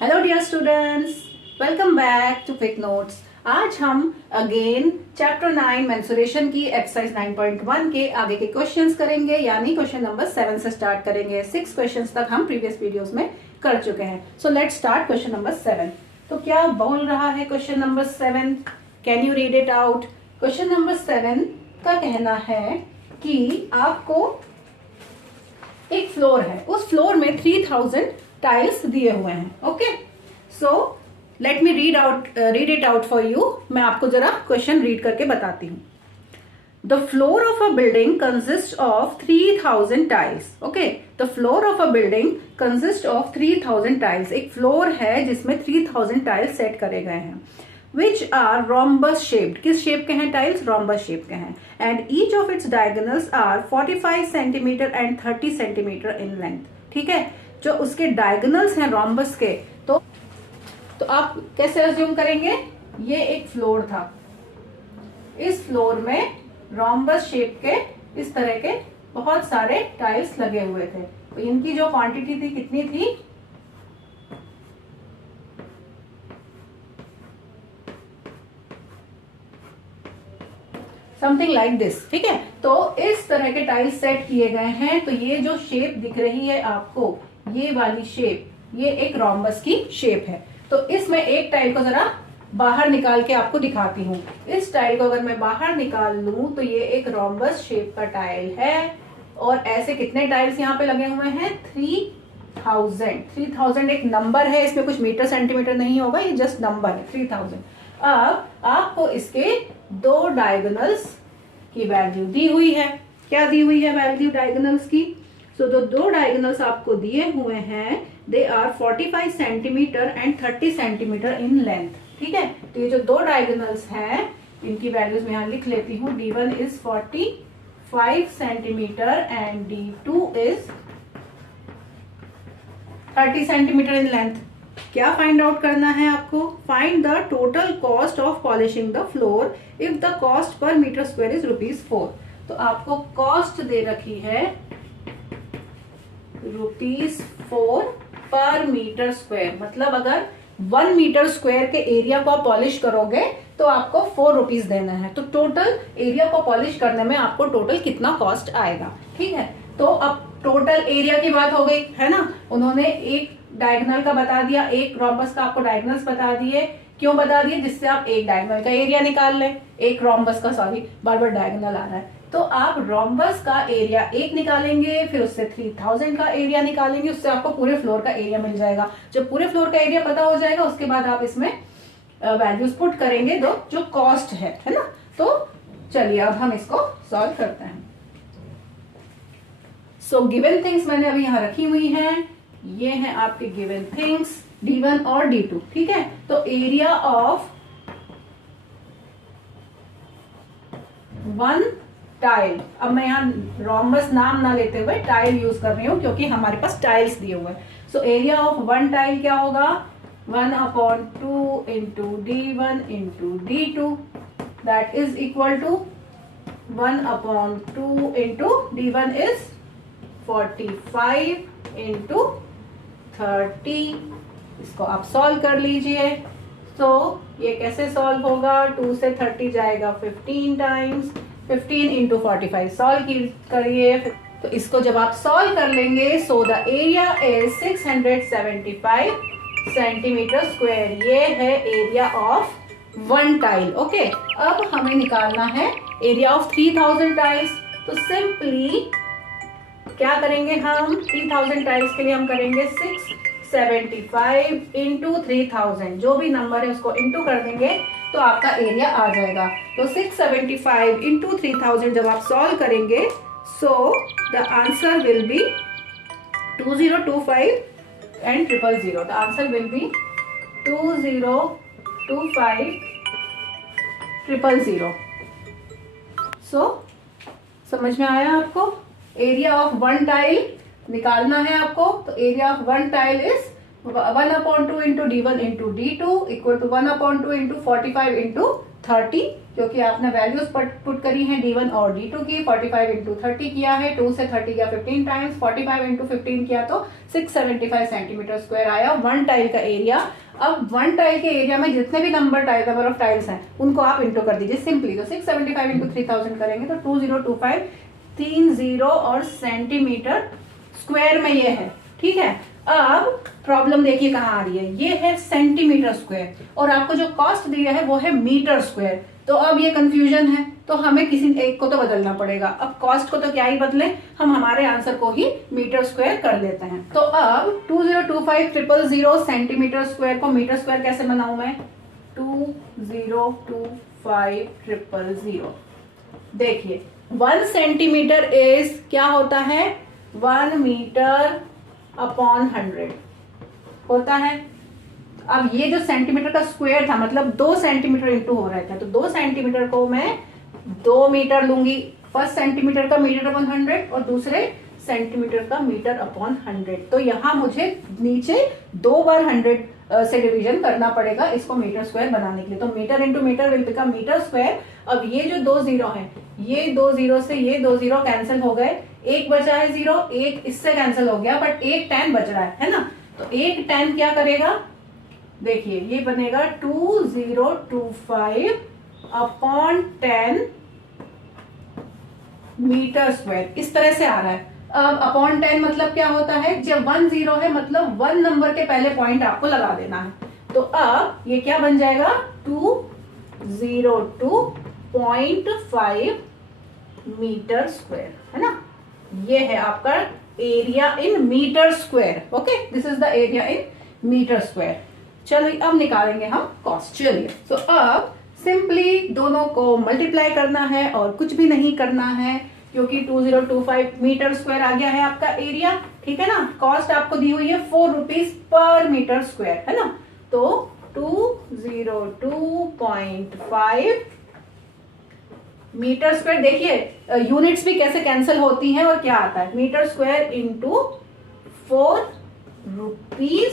Hello dear students, welcome back to quick notes. आज हम again chapter 9 mensuration की exercise 9.1 के आगे के क्वेश्चंस करेंगे, यानी क्वेश्चन नंबर 7 से स्टार्ट करेंगे। 6 क्वेश्चंस तक हम प्रीवियस वीडियोस में कर चुके हैं। So let's start question number 7। तो क्या बोल रहा है question number 7? Can you read it out? Question number 7 का कहना है कि आपको एक फ्लोर है, उस फ्लोर में 3000 टाइल्स दिए हुए हैं। Okay, so let me read it out for you. मैं आपको जरा क्वेश्चन रीड करके बताती हूँ। The floor of a building consist of 3000 tiles. Okay, the floor of a building consist of 3000 tiles. एक फ्लोर है जिसमें 3000 टाइल्स सेट करे गए हैं, विच आर rhombus shaped। किस शेप के हैं टाइल्स? rhombus शेप के हैं। And each of its diagonals are 45 centimetre and 30 centimetre in length. ठीक है, जो उसके डायगोनल्स हैं rhombus के, तो आप कैसे अज्यूम करेंगे? ये एक फ्लोर था, इस फ्लोर में rhombus शेप के इस तरह के बहुत सारे टाइल्स लगे हुए थे। तो इनकी जो क्वांटिटी थी कितनी थी? Something like this. ठीक है, तो इस तरह के टाइल्स सेट किए गए हैं। तो ये जो शेप दिख रही है आपको, ये वाली शेप, ये एक rhombus की शेप है। तो इसमें एक टाइल को जरा बाहर निकाल के आपको दिखाती हूँ। इस टाइल को अगर मैं बाहर निकाल लूं तो ये एक rhombus शेप का टाइल है। और ऐसे कितने टाइल्स यहाँ पे लगे हुए हैं? 3000। 3000 एक नंबर है, इसमें कुछ मीटर सेंटीमीटर नहीं होगा, ये जस्ट नंबर है 3000। अब आपको इसके दो डायगोनल्स की वैल्यू दी हुई है। क्या दी हुई है वैल्यू डायगोनल्स की? सो जो दो डायगोनल्स आपको दिए हुए हैं, they are 45 centimetre and 30 centimetre in length. ठीक है, तो ये जो दो डायगोनल्स हैं, इनकी वैल्यूज मैं यहां लिख लेती हूँ। D1 is 45 centimetre and D2 is 30 centimetre in length. क्या फाइंड आउट करना है आपको? Find the total cost of polishing the floor if the cost per metre square is ₹4। तो आपको कॉस्ट दे रखी है ₹4 पर मीटर स्क्वायर। मतलब अगर 1 मीटर स्क्वायर के एरिया को आप पॉलिश करोगे तो आपको ₹4 देना है। तो टोटल एरिया को पॉलिश करने में आपको टोटल कितना कॉस्ट आएगा? ठीक है, तो अब टोटल एरिया की बात हो गई है ना। उन्होंने एक डायगोनल का बता दिया, एक rhombus का आपको डायगोनल्स बता दिए। क्यों बता दिए? जिससे आप एक डायगोनल का एरिया निकाल लें। एक rhombus का, सॉरी बार बार डायगोनल आ रहा है। तो आप rhombus का एरिया एक निकालेंगे, फिर उससे 3000 का एरिया निकालेंगे, उससे आपको पूरे फ्लोर का एरिया मिल जाएगा। जब पूरे फ्लोर का एरिया पता हो जाएगा, उसके बाद आप इसमें वैल्यूज पुट करेंगे दो जो कॉस्ट है ना। तो चलिए अब हम इसको सॉल्व करते हैं। सो गिवन थिंग्स मैंने अभी यहां रखी हुई हैं। ये हैं आपके गिवन थिंग्स D1 और D2। ठीक है, तो एरिया ऑफ 1 टाइल, अब मैं यहाँ rhombus नाम ना लेते हुए टाइल यूज कर रही हूँ क्योंकि हमारे पास टाइल्स दिए हुए हैं। सो एरिया ऑफ 1 टाइल क्या होगा? 1/2 into D1 into D2, that is equal to 1/2 into D1 is 45 into 30। इसको आप सॉल्व कर लीजिए। तो ये कैसे सॉल्व होगा? 2 से 30 जाएगा 15 टाइम्स, 15 इंटू 45 सॉल्व करिए। तो इसको जब आप सॉल्व कर लेंगे, so the area is 675 centimetre square. ये है एरिया ऑफ 1 टाइल। ओके, अब हमें निकालना है एरिया ऑफ 3000 टाइल्स। तो सिंपली क्या करेंगे हम? 3000 टाइल्स के लिए हम करेंगे 675 इंटू 3000, जो भी नंबर है उसको इंटू कर देंगे तो आपका एरिया आ जाएगा। तो 675 इंटू 3000 जब आप सॉल्व करेंगे, so the answer will be 2025 and 000। The answer will be 2025 000। सो समझ में आया आपको? एरिया ऑफ 1 टाइल निकालना है आपको। तो area of 1 tile is 1/2 into D1 into D2 equal to 1/2 into 45 into 30, क्योंकि आपने वैल्यूज पुट करी हैं D1 और D2 की। 45 इंटू 30 किया है, 2 से 30 किया 15 टाइम्स, 45 इंटू 15 किया तो 675 सेंटीमीटर स्क्वायर आया वन टाइल का एरिया। अब वन टाइल के एरिया में जितने भी नंबर ऑफ टाइल्स हैं उनको आप इंटू कर दीजिए सिंपली। तो 675 इंटू 3000 करेंगे तो 2025 30 और सेंटीमीटर स्क्वायर में ये है। ठीक है, अब प्रॉब्लम देखिए कहाँ आ रही है, ये है सेंटीमीटर स्क्वायर और आपको जो कॉस्ट दिया है वो है मीटर स्क्वायर। तो अब ये कंफ्यूजन है, तो हमें किसी एक को तो बदलना पड़ेगा। अब कॉस्ट को तो क्या ही बदले, हम हमारे आंसर को ही मीटर स्क्वायर कर लेते हैं। तो अब 2025 सेंटीमीटर स्क्वायर को मीटर स्क्वायर कैसे बनाऊं मैं, 2025 देखिए 1 सेंटीमीटर इज क्या होता है, 1 मीटर अपॉन 100 होता है। अब ये जो सेंटीमीटर का स्क्वायर था मतलब 2 सेंटीमीटर इंटू हो रहा था, तो 2 सेंटीमीटर को मैं 2 मीटर लूंगी। फर्स्ट सेंटीमीटर का मीटर अपॉन 100 और दूसरे सेंटीमीटर का मीटर अपॉन 100। तो यहाँ मुझे नीचे 2 बार 100 से डिवीजन करना पड़ेगा इसको मीटर स्क्वायर बनाने के लिए। तो metre into metre will become metre square. अब ये जो 2 जीरो हैं, ये 2 जीरो से ये 2 जीरो कैंसिल हो गए, एक बचा है 0, एक इससे कैंसिल हो गया, बट एक 10 बच रहा है ना। तो एक 10 क्या करेगा, देखिए ये बनेगा 2025 अपॉन 10 मीटर स्क्वायर, इस तरह से आ रहा है। अब अपॉन 10 मतलब क्या होता है, जब 1 0 है मतलब 1 नंबर के पहले पॉइंट आपको लगा देना है। तो अब ये क्या बन जाएगा, 202.5 मीटर स्क्वायर, है ना। ये है आपका area in metre square. Okay, this is the area in metre square. चलिए अब निकालेंगे हम कॉस्ट। चलिए तो अब सिंपली दोनों को मल्टीप्लाई करना है और कुछ भी नहीं करना है, क्योंकि 2025 मीटर स्क्वायर आ गया है आपका एरिया। ठीक है ना, कॉस्ट आपको दी हुई है 4 रुपीज पर मीटर स्क्वायर, है ना। तो 202.5 मीटर स्क्वायर, देखिए यूनिट्स भी कैसे कैंसिल होती हैं और क्या आता है, metre square into 4 rupees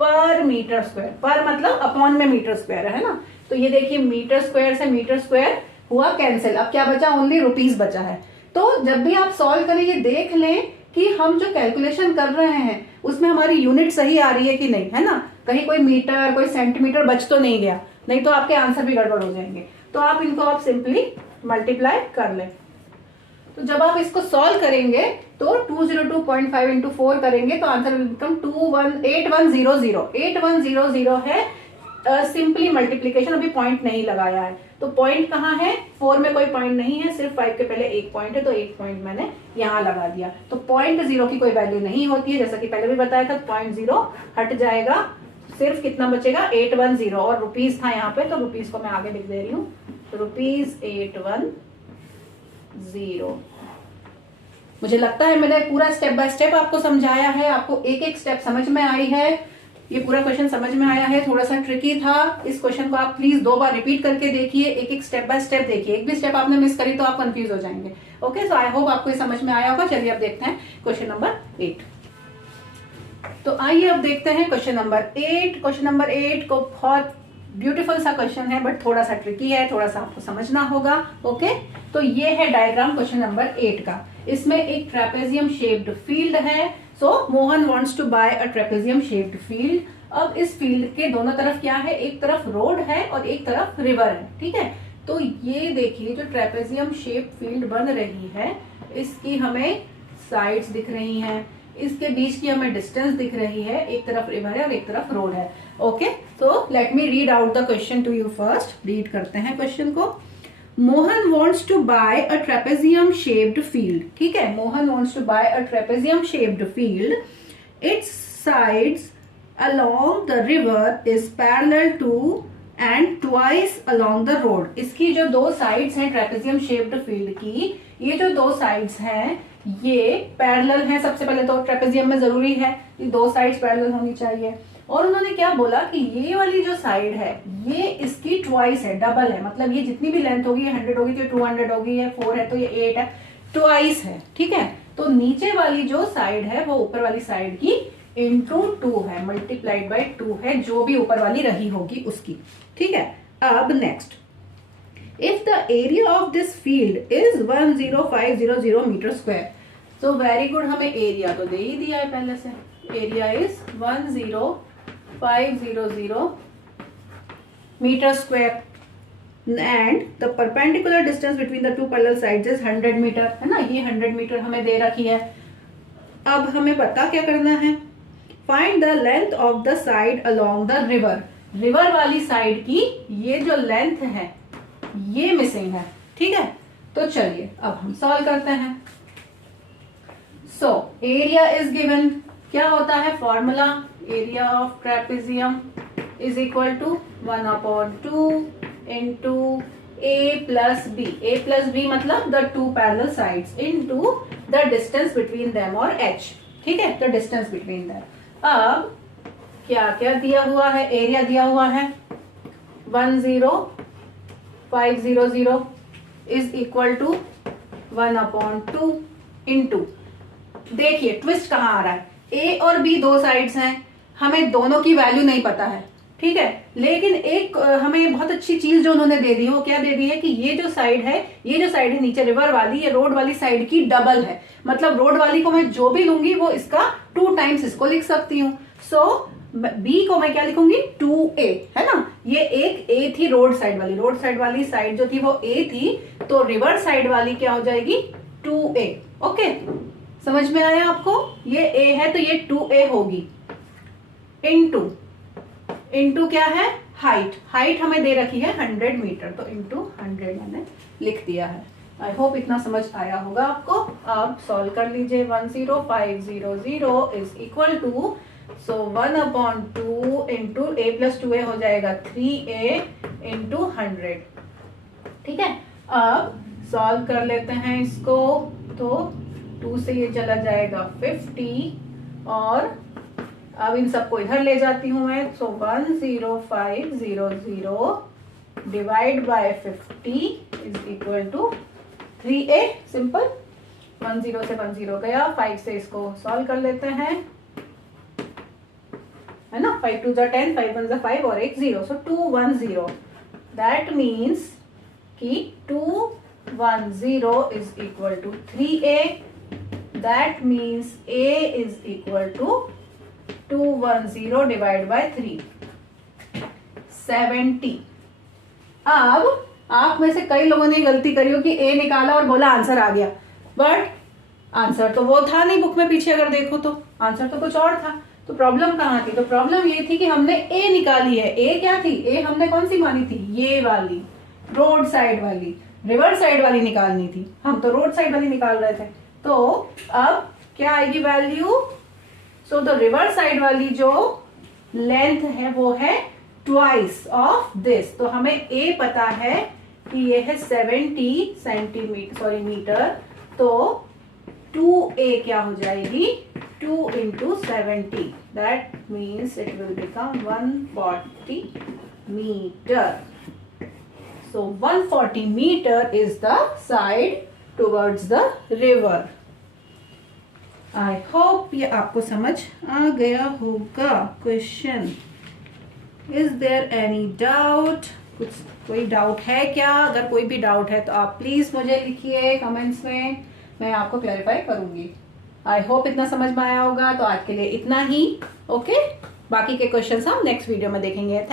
per metre square. Per मतलब अपॉन में मीटर स्क्वायर है ना। तो ये देखिए मीटर स्क्वायर से मीटर स्क्वायर हुआ कैंसिल, अब क्या बचा, ओनली रुपीज बचा है। तो जब भी आप सॉल्व करें ये देख लें कि हम जो कैलकुलेशन कर रहे हैं उसमें हमारी यूनिट सही आ रही है कि नहीं, है ना। कहीं कोई मीटर कोई सेंटीमीटर बच तो नहीं गया, नहीं तो आपके आंसर भी गड़बड़ हो जाएंगे। तो आप इनको आप सिंपली मल्टीप्लाई कर लें। तो जब आप इसको सॉल्व करेंगे तो 202.5 इंटू 4 करेंगे तो आंसर विल बिकम 8100 है। सिंपली मल्टीप्लीकेशन, अभी पॉइंट नहीं लगाया है। तो पॉइंट कहाँ है, 4 में कोई पॉइंट नहीं है, सिर्फ 5 के पहले एक पॉइंट है, तो एक पॉइंट मैंने यहाँ लगा दिया। तो 0.0 की कोई वैल्यू नहीं होती है, जैसा कि पहले भी बताया था। 0.0 हट जाएगा, सिर्फ कितना बचेगा, 810 और रुपीज था यहाँ पे, तो रुपीज को मैं आगे लिख दे रही हूँ। तो रुपीज 810। मुझे लगता है मैंने पूरा स्टेप बाय स्टेप आपको समझाया है, आपको एक एक स्टेप समझ में आई है। ये पूरा क्वेश्चन समझ में आया है, थोड़ा सा ट्रिकी था। इस क्वेश्चन को आप प्लीज 2 बार रिपीट करके देखिए, एक एक स्टेप बाय स्टेप देखिए। एक भी स्टेप आपने मिस करी तो आप कंफ्यूज हो जाएंगे। ओके, सो आई होप आपको ये समझ में आया होगा। चलिए अब देखते हैं क्वेश्चन नंबर 8। तो आइए अब देखते हैं क्वेश्चन नंबर 8। क्वेश्चन नंबर 8 को बहुत ब्यूटीफुल सा क्वेश्चन है, बट थोड़ा सा ट्रिकी है, थोड़ा सा आपको समझना होगा। ओके, तो ये है डायग्राम क्वेश्चन नंबर 8 का। इसमें एक ट्रेपेजियम शेप्ड फील्ड है। So Mohan wants to buy a trapezium shaped field. अब इस फील्ड के दोनों तरफ क्या है, एक तरफ रोड है और एक तरफ रिवर है। ठीक है, तो ये देखिए जो ट्रेपेजियम शेप फील्ड बन रही है, इसकी हमें साइड्स दिख रही हैं, इसके बीच की हमें डिस्टेंस दिख रही है, एक तरफ रिवर है और एक तरफ रोड है। ओके, तो let me read out the question to you first. Read करते हैं क्वेश्चन को। Mohan wants to buy a trapezium shaped field. ठीक है, Mohan wants to buy a trapezium shaped field. Its sides along the river is parallel to and twice along the road। इसकी जो 2 sides हैं trapezium shaped field की, ये जो 2 sides हैं ये पैरेलल हैं। सबसे पहले तो ट्रेपेजियम में जरूरी है कि 2 साइड्स पैरेलल होनी चाहिए। और उन्होंने क्या बोला कि ये वाली जो साइड है ये इसकी ट्वाइस है, डबल है। मतलब ये जितनी भी लेंथ होगी, 100 होगी तो 200 होगी, ये 4 है तो ये 8 है, ट्वाइस है। ठीक है, तो नीचे वाली जो साइड है वो ऊपर वाली साइड की इंटू 2 है, मल्टीप्लाइड बाई 2 है, जो भी ऊपर वाली रही होगी उसकी। ठीक है, अब next if the area of this field is 10500 metre square. तो वेरी गुड, हमें एरिया तो दे ही दिया है पहले से, area is 10500 metre square and the perpendicular distance between the two parallel sides is 100 metre, है ना, ये 100 मीटर हमें दे रखी है। अब हमें पता क्या करना है, find the length of the side along the river. River वाली साइड की ये जो लेंथ है ये मिसिंग है, ठीक है। तो चलिए अब हम सॉल्व करते हैं। सो एरिया इज गिवन, क्या होता है formula, area of trapezium is equal to 1/2 into a plus B. a plus B मतलब the two parallel sides into the distance between them और h, ठीक है, द डिस्टेंस बिटवीन देम। अब क्या क्या दिया हुआ है, एरिया दिया हुआ है 10500 इज इक्वल टू 1/2 इंटू, देखिए ट्विस्ट कहाँ आ रहा है, ए और बी दो साइड्स हैं, हमें दोनों की वैल्यू नहीं पता है, ठीक है, लेकिन एक हमें बहुत अच्छी चीज जो उन्होंने दे दी है वो क्या दे दी है कि ये जो साइड है, ये जो साइड है नीचे रिवर वाली, ये रोड वाली साइड की डबल है, मतलब रोड वाली को मैं जो भी लूंगी वो इसका 2 टाइम्स इसको लिख सकती हूँ। सो बी को मैं क्या लिखूंगी 2a, है ना, ये एक a थी रोड साइड वाली साइड जो थी वो a थी, तो रिवर साइड वाली क्या हो जाएगी 2a। ओके, समझ में आया आपको, ये a है तो ये 2a होगी, इंटू क्या है हाइट हमें दे रखी है 100 मीटर, तो इंटू 100 मैंने लिख दिया है। आई होप इतना समझ आया होगा आपको। अब सॉल्व कर लीजिए, 10500 is equal to, so 1/2 into a plus 2a हो जाएगा 3a इंटू 100, ठीक है। अब सॉल्व कर लेते हैं इसको, तो 2 से ये चला जाएगा 50 और अब इन सबको इधर ले जाती हूं मैं, so 10500 divide by 50 is equal to 3a, simple, 10 से 10 गया, 5 से इसको सॉल्व कर लेते हैं, है ना, 5 2 10, 5 1 5 और एक 0, सो 210, दैट मीन्स कि 210 is equal to 3a, that means a is equal to 210 divide by 3, 70। अब आप में से कई लोगों ने गलती करी हो कि ए निकाला और बोला आंसर आ गया, बट आंसर तो वो था नहीं, बुक में पीछे अगर देखो तो आंसर तो कुछ और था। तो प्रॉब्लम कहाँ थी, तो प्रॉब्लम ये थी कि हमने ए निकाली है, ए क्या थी, ए हमने कौन सी मानी थी, ये वाली रोड साइड वाली, रिवर साइड वाली निकालनी थी, हम तो रोड साइड वाली निकाल रहे थे। तो अब क्या आएगी value, so the river side वाली जो लेंथ है वो है ट्वाइस ऑफ दिस, तो हमें ए पता है कि ये है 70 सेंटीमीटर मीटर, तो 2a क्या हो जाएगी 2 into 70, that means it will become 140 metre. So 140 metre is the side towards the river. I hope ये आपको समझ आ गया होगा। Question, is there any doubt, कोई डाउट है क्या? अगर कोई भी डाउट है तो आप प्लीज मुझे लिखिए कमेंट्स में, मैं आपको क्लैरिफाई करूंगी। आई होप इतना समझ में आया होगा। तो आज के लिए इतना ही, ओके। बाकी के क्वेश्चंस हम नेक्स्ट वीडियो में देखेंगे। थैंक